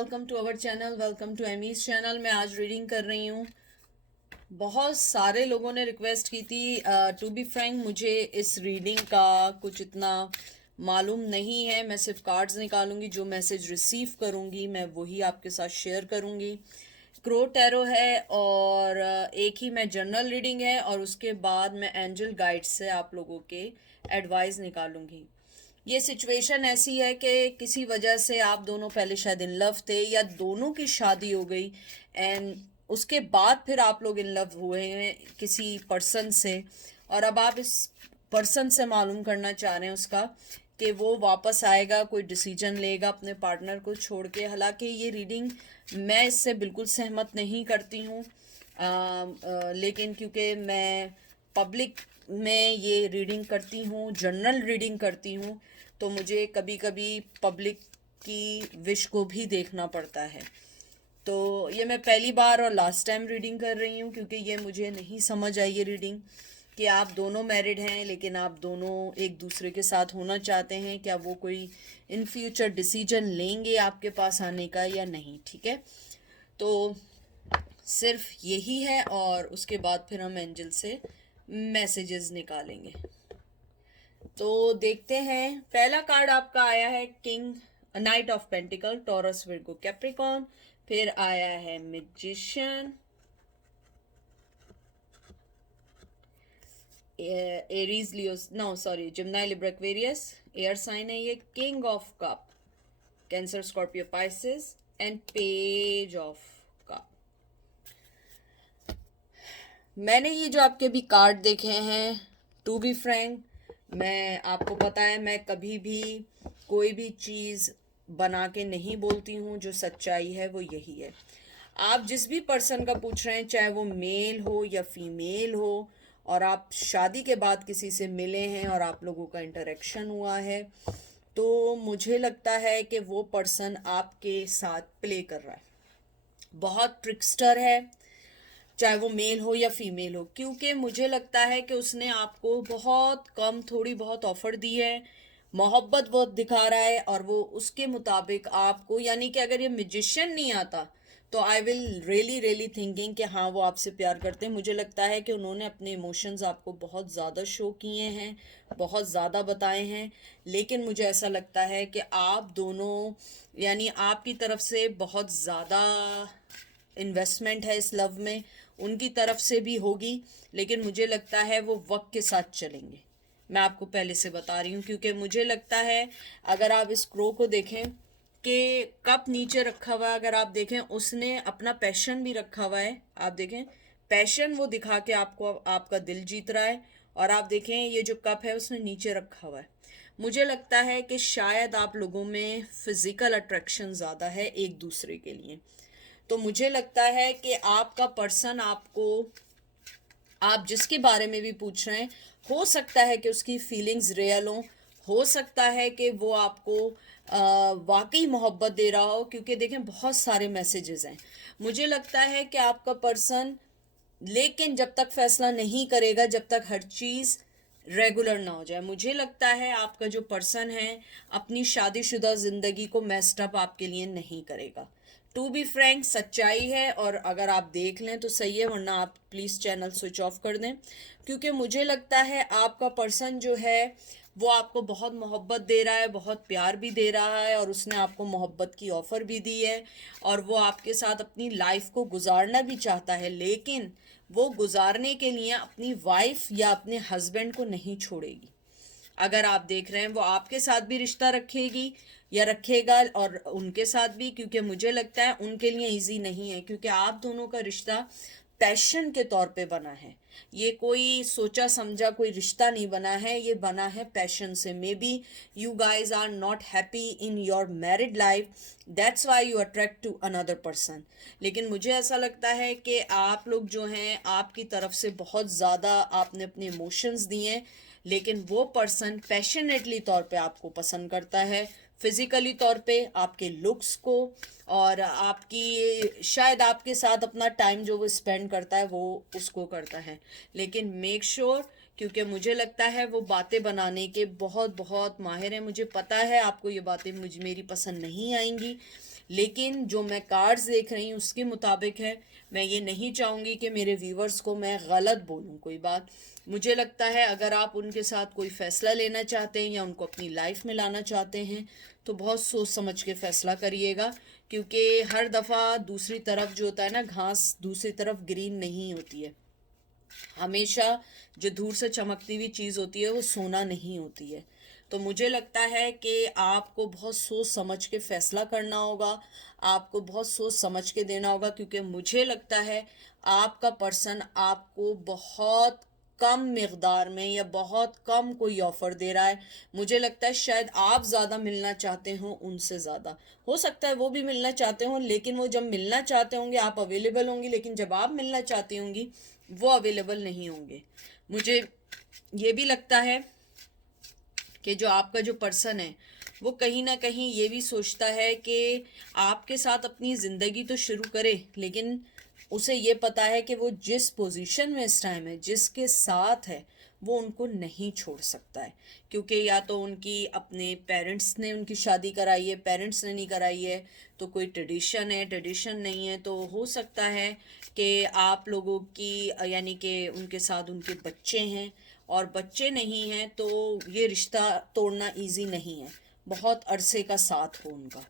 Welcome to our channel, welcome to Amy's channel. मैं आज reading कर रही हूँ। बहुत सारे लोगों ने रिक्वेस्ट की थी। टू बी फ्रैंक, मुझे इस रीडिंग का कुछ इतना मालूम नहीं है। मैं सिर्फ कार्ड्स निकालूंगी, जो मैसेज रिसीव करूंगी मैं वही आपके साथ शेयर करूंगी। क्रो टैरो है और एक ही मैं जनरल रीडिंग है, और उसके बाद मैं एंजल गाइड से आप लोगों के एडवाइस निकालूंगी। ये सिचुएशन ऐसी है कि किसी वजह से आप दोनों पहले शायद इन लव थे, या दोनों की शादी हो गई एंड उसके बाद फिर आप लोग इन लव हुए हैं किसी पर्सन से, और अब आप इस पर्सन से मालूम करना चाह रहे हैं उसका कि वो वापस आएगा, कोई डिसीजन लेगा अपने पार्टनर को छोड़ के। हालांकि ये रीडिंग मैं इससे बिल्कुल सहमत नहीं करती हूँ, लेकिन क्योंकि मैं पब्लिक में ये रीडिंग करती हूँ, जनरल रीडिंग करती हूँ, तो मुझे कभी कभी पब्लिक की विश को भी देखना पड़ता है। तो ये मैं पहली बार और लास्ट टाइम रीडिंग कर रही हूँ, क्योंकि ये मुझे नहीं समझ आई ये रीडिंग कि आप दोनों मैरिड हैं लेकिन आप दोनों एक दूसरे के साथ होना चाहते हैं। क्या वो कोई इन फ्यूचर डिसीजन लेंगे आपके पास आने का या नहीं? ठीक है, तो सिर्फ यही है, और उसके बाद फिर हम एंजल से मैसेजेस निकालेंगे। तो देखते हैं। पहला कार्ड आपका आया है king, knight of pentacle, Taurus, Virgo, Capricorn. फिर आया है magician, Aries, Leo, no sorry, Gemini, Libra, Aquarius, air sign है ये। King of cup, Cancer, Scorpio, Pisces, and page of cup. मैंने ये जो आपके भी कार्ड देखे हैं, टू बी फ्रैंक, मैं आपको पता है मैं कभी भी कोई भी चीज़ बना के नहीं बोलती हूँ। जो सच्चाई है वो यही है। आप जिस भी पर्सन का पूछ रहे हैं, चाहे वो मेल हो या फीमेल हो, और आप शादी के बाद किसी से मिले हैं और आप लोगों का इंटरेक्शन हुआ है, तो मुझे लगता है कि वो पर्सन आपके साथ प्ले कर रहा है, बहुत ट्रिक्स्टर है, चाहे वो मेल हो या फीमेल हो। क्योंकि मुझे लगता है कि उसने आपको बहुत कम थोड़ी बहुत ऑफर दी है, मोहब्बत बहुत दिखा रहा है, और वो उसके मुताबिक आपको, यानी कि अगर ये म्यूजिशियन नहीं आता तो I will really really thinking कि हाँ वो आपसे प्यार करते हैं। मुझे लगता है कि उन्होंने अपने इमोशंस आपको बहुत ज़्यादा शो किए हैं, बहुत ज़्यादा बताए हैं, लेकिन मुझे ऐसा लगता है कि आप दोनों, यानी आपकी तरफ से बहुत ज़्यादा इन्वेस्टमेंट है इस लव में, उनकी तरफ से भी होगी, लेकिन मुझे लगता है वो वक्त के साथ चलेंगे। मैं आपको पहले से बता रही हूँ, क्योंकि मुझे लगता है अगर आप इस क्रो को देखें कि कप नीचे रखा हुआ है, अगर आप देखें उसने अपना पैशन भी रखा हुआ है। आप देखें पैशन वो दिखा के आपको आपका दिल जीत रहा है, और आप देखें ये जो कप है उसने नीचे रखा हुआ है। मुझे लगता है कि शायद आप लोगों में फिजिकल अट्रैक्शन ज़्यादा है एक दूसरे के लिए। तो मुझे लगता है कि आपका पर्सन आपको, आप जिसके बारे में भी पूछ रहे हैं, हो सकता है कि उसकी फीलिंग्स रियल हो सकता है कि वो आपको वाकई मोहब्बत दे रहा हो, क्योंकि देखें बहुत सारे मैसेजेस हैं। मुझे लगता है कि आपका पर्सन, लेकिन जब तक फैसला नहीं करेगा, जब तक हर चीज़ रेगुलर ना हो जाए, मुझे लगता है आपका जो पर्सन है अपनी शादीशुदा ज़िंदगी को मेस्ड अप आपके लिए नहीं करेगा। टू बी फ्रैंक सच्चाई है, और अगर आप देख लें तो सही है, वरना आप प्लीज़ चैनल स्विच ऑफ कर दें। क्योंकि मुझे लगता है आपका पर्सन जो है वो आपको बहुत मोहब्बत दे रहा है, बहुत प्यार भी दे रहा है, और उसने आपको मोहब्बत की ऑफ़र भी दी है, और वो आपके साथ अपनी लाइफ को गुजारना भी चाहता है, लेकिन वो गुजारने के लिए अपनी वाइफ या अपने हस्बैंड को नहीं छोड़ेगी। अगर आप देख रहे हैं वो आपके साथ भी रिश्ता रखेगी या रखेगा, और उनके साथ भी, क्योंकि मुझे लगता है उनके लिए इजी नहीं है, क्योंकि आप दोनों का रिश्ता पैशन के तौर पे बना है। ये कोई सोचा समझा कोई रिश्ता नहीं बना है, ये बना है पैशन से। Maybe you guys are not happy in your married life, that's why you attract to another person. लेकिन मुझे ऐसा लगता है कि आप लोग जो हैं, आपकी तरफ से बहुत ज़्यादा आपने अपने इमोशंस दिए हैं, लेकिन वो पर्सन पैशनेटली तौर पे आपको पसंद करता है, फिजिकली तौर पे आपके लुक्स को, और आपकी शायद आपके साथ अपना टाइम जो वो स्पेंड करता है वो उसको करता है। लेकिन मेक श्योर, क्योंकि मुझे लगता है वो बातें बनाने के बहुत बहुत माहिर है। मुझे पता है आपको ये बातें मेरी पसंद नहीं आएंगी, लेकिन जो मैं कार्ड्स देख रही हूँ उसके मुताबिक है। मैं ये नहीं चाहूँगी कि मेरे व्यूवर्स को मैं गलत बोलूँ कोई बात। मुझे लगता है अगर आप उनके साथ कोई फ़ैसला लेना चाहते हैं या उनको अपनी लाइफ में लाना चाहते हैं तो बहुत सोच समझ के फ़ैसला करिएगा, क्योंकि हर दफ़ा दूसरी तरफ जो होता है ना, घास दूसरी तरफ ग्रीन नहीं होती है। हमेशा जो दूर से चमकती हुई चीज़ होती है वो सोना नहीं होती है। तो मुझे लगता है कि आपको बहुत सोच समझ के फ़ैसला करना होगा, आपको बहुत सोच समझ के देना होगा, क्योंकि मुझे लगता है आपका पर्सन आपको बहुत कम मिकदार में या बहुत कम कोई ऑफ़र दे रहा है। मुझे लगता है शायद आप ज़्यादा मिलना चाहते हो उनसे ज़्यादा, हो सकता है वो भी मिलना चाहते हों, लेकिन वो जब मिलना चाहते होंगे आप अवेलेबल होंगी, लेकिन जब आप मिलना चाहती होंगी वो अवेलेबल नहीं होंगे। मुझे ये भी लगता है कि जो आपका जो पर्सन है वो कहीं ना कहीं ये भी सोचता है कि आपके साथ अपनी ज़िंदगी तो शुरू करे, लेकिन उसे ये पता है कि वो जिस पोजीशन में इस टाइम है, जिसके साथ है, वो उनको नहीं छोड़ सकता है। क्योंकि या तो उनकी अपने पेरेंट्स ने उनकी शादी कराई है, पेरेंट्स ने नहीं कराई है, तो कोई ट्रेडिशन है, ट्रेडिशन नहीं है, तो हो सकता है कि आप लोगों की यानी कि उनके साथ उनके बच्चे हैं और बच्चे नहीं हैं, तो ये रिश्ता तोड़ना इजी नहीं है, बहुत अरसे का साथ हो उनका।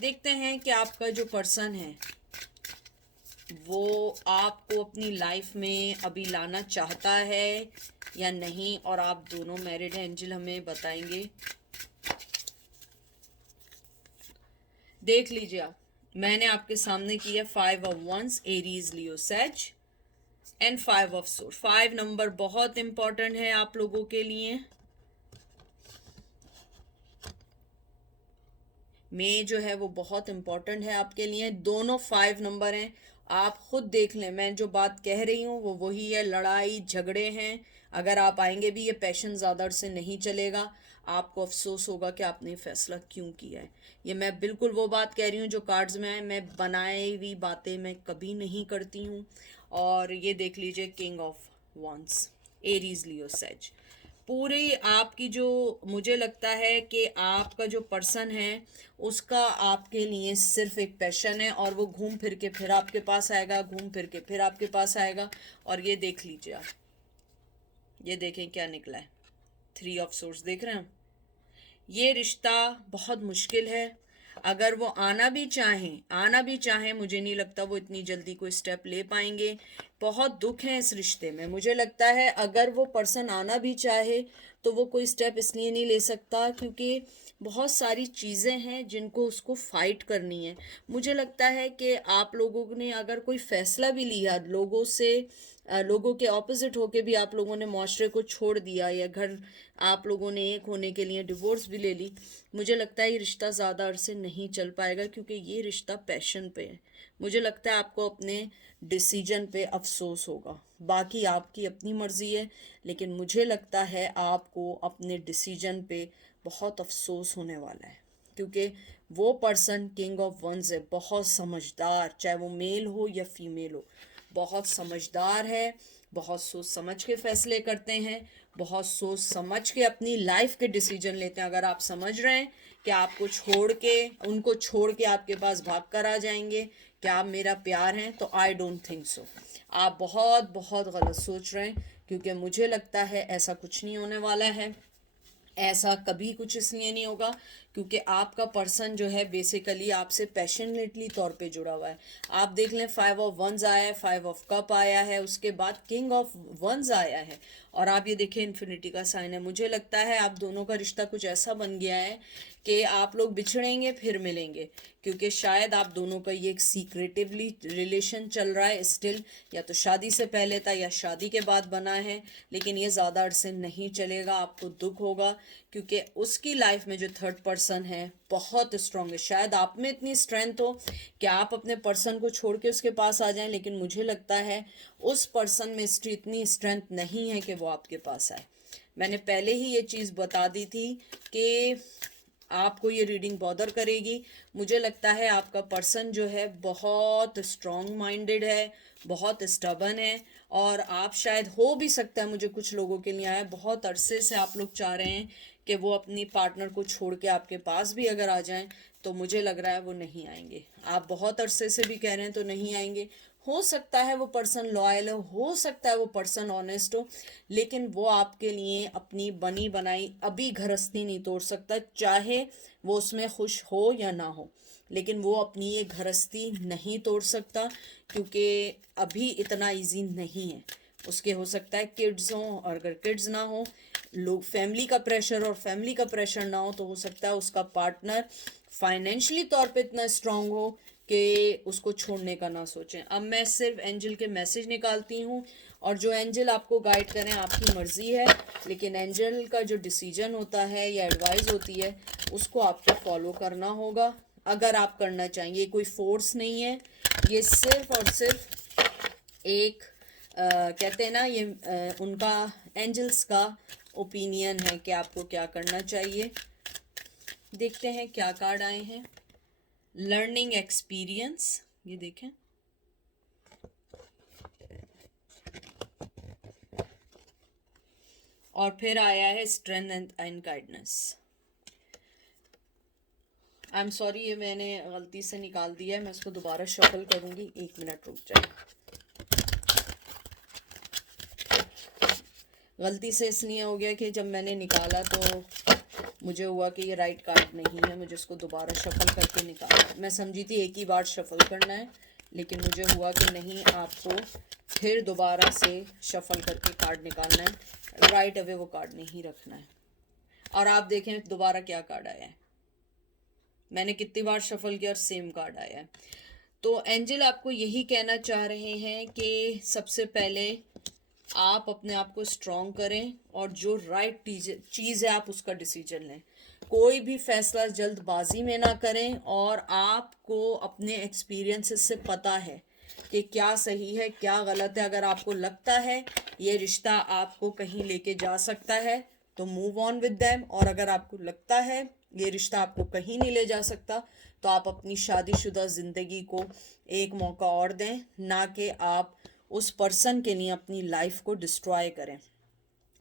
देखते हैं कि आपका जो पर्सन है वो आपको अपनी लाइफ में अभी लाना चाहता है या नहीं, और आप दोनों मैरिड हैं। एंजल हमें बताएंगे। देख लीजिए आप, मैंने आपके सामने किया 5 of wands, Aries, Leo, Sag and 5 of sword. 5 number बहुत इंपॉर्टेंट है आप लोगों के लिए। मे जो है वो बहुत इंपॉर्टेंट है आपके लिए। दोनों 5 नंबर हैं, आप खुद देख लें। मैं जो बात कह रही हूँ वो वही है, लड़ाई झगड़े हैं। अगर आप आएंगे भी, ये पैशन ज़्यादा से नहीं चलेगा, आपको अफसोस होगा कि आपने फैसला क्यों किया है। ये मैं बिल्कुल वो बात कह रही हूँ जो कार्ड्स में है, मैं बनाई हुई बातें मैं कभी नहीं करती हूँ। और ये देख लीजिए, king of wands, Aries, Leo, Sag. पूरी आपकी जो, मुझे लगता है कि आपका जो पर्सन है उसका आपके लिए सिर्फ एक पैशन है, और वो घूम फिर के फिर आपके पास आएगा, घूम फिर के फिर आपके पास आएगा। और ये देख लीजिए आप, ये देखें क्या निकला है, 3 ऑफ सोर्स देख रहे हैं। ये रिश्ता बहुत मुश्किल है। अगर वो आना भी चाहें, मुझे नहीं लगता वो इतनी जल्दी कोई स्टेप ले पाएंगे। बहुत दुख है इस रिश्ते में। मुझे लगता है अगर वो पर्सन आना भी चाहे तो वो कोई स्टेप इसलिए नहीं ले सकता क्योंकि बहुत सारी चीज़ें हैं जिनको उसको फाइट करनी है। मुझे लगता है कि आप लोगों ने अगर कोई फ़ैसला भी लिया, लोगों के ऑपोजिट होके भी आप लोगों ने मुआशरे को छोड़ दिया, या घर आप लोगों ने एक होने के लिए डिवोर्स भी ले ली, मुझे लगता है ये रिश्ता ज़्यादा अरसे नहीं चल पाएगा, क्योंकि ये रिश्ता पैशन पे है। मुझे लगता है आपको अपने डिसीजन पे अफसोस होगा। बाकी आपकी अपनी मर्ज़ी है, लेकिन मुझे लगता है आपको अपने डिसीजन पे बहुत अफसोस होने वाला है, क्योंकि वो पर्सन किंग ऑफ वंस है, बहुत समझदार, चाहे वो मेल हो या फीमेल हो, बहुत समझदार है, बहुत सोच समझ के फैसले करते हैं, बहुत सोच समझ के अपनी लाइफ के डिसीजन लेते हैं। अगर आप समझ रहे हैं कि आपको छोड़ के, उनको छोड़ के आपके पास भाग कर आ जाएंगे, क्या आप मेरा प्यार हैं, तो आई डोंट थिंक सो। आप बहुत बहुत गलत सोच रहे हैं, क्योंकि मुझे लगता है ऐसा कुछ नहीं होने वाला है। ऐसा कभी कुछ इसलिए नहीं होगा क्योंकि आपका पर्सन जो है बेसिकली आपसे पैशनेटली तौर पे जुड़ा हुआ है। आप देख लें, 5 ऑफ वंस आया है, 5 ऑफ कप आया है, उसके बाद किंग ऑफ वंस आया है, और आप ये देखें इन्फिनिटी का साइन है। मुझे लगता है आप दोनों का रिश्ता कुछ ऐसा बन गया है कि आप लोग बिछड़ेंगे फिर मिलेंगे, क्योंकि शायद आप दोनों का ये एक सीक्रेटिवली रिलेशन चल रहा है स्टिल, या तो शादी से पहले था या शादी के बाद बना है, लेकिन ये ज़्यादा अरसे नहीं चलेगा। आपको दुख होगा क्योंकि उसकी लाइफ में जो थर्ड पर्सन है बहुत स्ट्रांग है। शायद आप में इतनी स्ट्रेंथ हो कि आप अपने पर्सन को छोड़ के उसके पास आ जाएं, लेकिन मुझे लगता है उस पर्सन में इतनी स्ट्रेंथ नहीं है कि वो आपके पास आए। मैंने पहले ही ये चीज़ बता दी थी कि आपको ये रीडिंग बॉदर करेगी। मुझे लगता है आपका पर्सन जो है बहुत स्ट्रॉन्ग माइंडेड है, बहुत स्टबन है, और आप शायद, हो भी सकता है, मुझे कुछ लोगों के लिए आया, बहुत अरसे से आप लोग चाह रहे हैं कि वो अपनी पार्टनर को छोड़ के आपके पास भी अगर आ जाएं तो मुझे लग रहा है वो नहीं आएंगे। आप बहुत अरसे से भी कह रहे हैं तो नहीं आएंगे। हो सकता है वो पर्सन लॉयल हो सकता है वो पर्सन ऑनेस्ट हो, लेकिन वो आपके लिए अपनी बनी बनाई अभी गृहस्थी नहीं तोड़ सकता, चाहे वो उसमें खुश हो या ना हो, लेकिन वो अपनी ये गृहस्थी नहीं तोड़ सकता, क्योंकि अभी इतना इजी नहीं है। उसके हो सकता है किड्स हों, और अगर किड्स ना हो, लोग फैमिली का प्रेशर और फैमिली का प्रेशर ना हो, तो हो सकता है उसका पार्टनर फाइनेंशियली तौर पे इतना स्ट्रांग हो कि उसको छोड़ने का ना सोचें। अब मैं सिर्फ एंजल के मैसेज निकालती हूँ, और जो एंजल आपको गाइड करें आपकी मर्जी है, लेकिन एंजल का जो डिसीजन होता है या एडवाइस होती है उसको आपको फॉलो करना होगा अगर आप करना चाहेंगे। कोई फोर्स नहीं है, ये सिर्फ और सिर्फ एक कहते हैं ना, ये उनका एंजल्स का ओपिनियन है कि आपको क्या करना चाहिए। देखते हैं क्या कार्ड आए हैं। लर्निंग एक्सपीरियंस, ये देखें, और फिर आया है strength and guidance. I am sorry, ये मैंने गलती से निकाल दिया है, मैं इसको दोबारा शफल करूंगी। 1 मिनट रुक जाए। गलती से इसलिए हो गया कि जब मैंने निकाला तो मुझे हुआ कि ये राइट कार्ड नहीं है, मुझे इसको दोबारा शफल करके निकालना। मैं समझी थी एक ही बार शफल करना है, लेकिन मुझे हुआ कि नहीं, आपको फिर दोबारा से शफल करके कार्ड निकालना है, राइट अवे वो कार्ड नहीं रखना है। और आप देखें दोबारा क्या कार्ड आया है, मैंने कितनी बार शफल किया और सेम कार्ड आया है। तो एंजल आपको यही कहना चाह रहे हैं कि सबसे पहले आप अपने आप को स्ट्रॉन्ग करें, और जो राइट चीज़ है आप उसका डिसीजन लें। कोई भी फैसला जल्दबाजी में ना करें, और आपको अपने एक्सपीरियंसेस से पता है कि क्या सही है क्या गलत है। अगर आपको लगता है ये रिश्ता आपको कहीं लेके जा सकता है तो मूव ऑन विद देम, और अगर आपको लगता है ये रिश्ता आपको कहीं नहीं ले जा सकता तो आप अपनी शादीशुदा ज़िंदगी को एक मौका और दें, ना कि आप उस पर्सन के लिए अपनी लाइफ को डिस्ट्रॉय करें।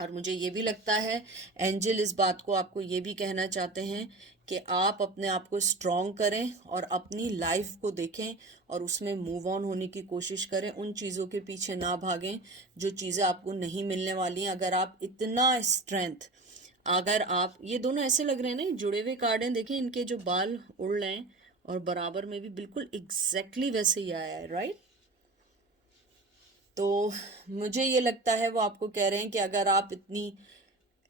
और मुझे ये भी लगता है एंजल इस बात को आपको ये भी कहना चाहते हैं कि आप अपने आप को स्ट्रॉन्ग करें और अपनी लाइफ को देखें और उसमें मूव ऑन होने की कोशिश करें। उन चीज़ों के पीछे ना भागें जो चीज़ें आपको नहीं मिलने वाली हैं। अगर आप इतना स्ट्रेंथ, अगर आप, ये दोनों ऐसे लग रहे हैं ना, जुड़े हुए कार्ड हैं, देखें इनके जो बाल उड़ रहे हैं, और बराबर में भी बिल्कुल एग्जैक्टली वैसे ही आया है, राइट। तो मुझे ये लगता है वो आपको कह रहे हैं कि अगर आप इतनी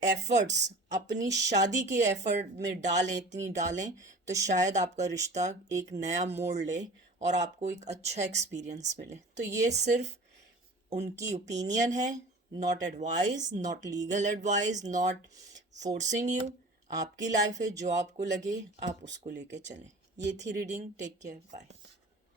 एफर्ट्स अपनी शादी के एफर्ट में डालें, इतनी डालें, तो शायद आपका रिश्ता एक नया मोड़ ले और आपको एक अच्छा एक्सपीरियंस मिले। तो ये सिर्फ उनकी ओपिनियन है, not advice, not legal advice, not forcing you. आपकी लाइफ है, जो आपको लगे आप उसको लेके चलें। ये थी रीडिंग। Take care, bye.